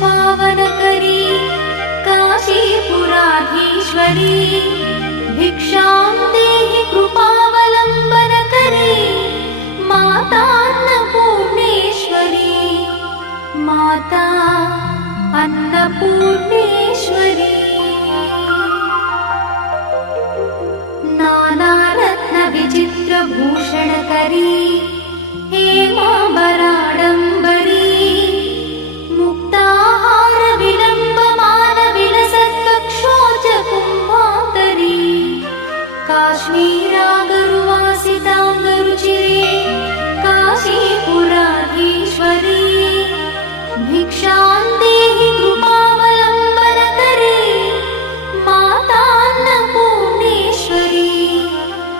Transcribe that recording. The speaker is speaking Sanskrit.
पावनकरी काशीपुराधीश्वरी भिक्षां देहि कृपावलम्बनकरी माता अन्नपूर्णेश्वरी माता अन्नपूर्णेश्वरी नानारत्नविचित्रभूषणकरी हेमाम्बराडम्बरी मुक्ताहारविलम्बमानविलसत्कक्षोजकुम्भान्तरी काश्मीराग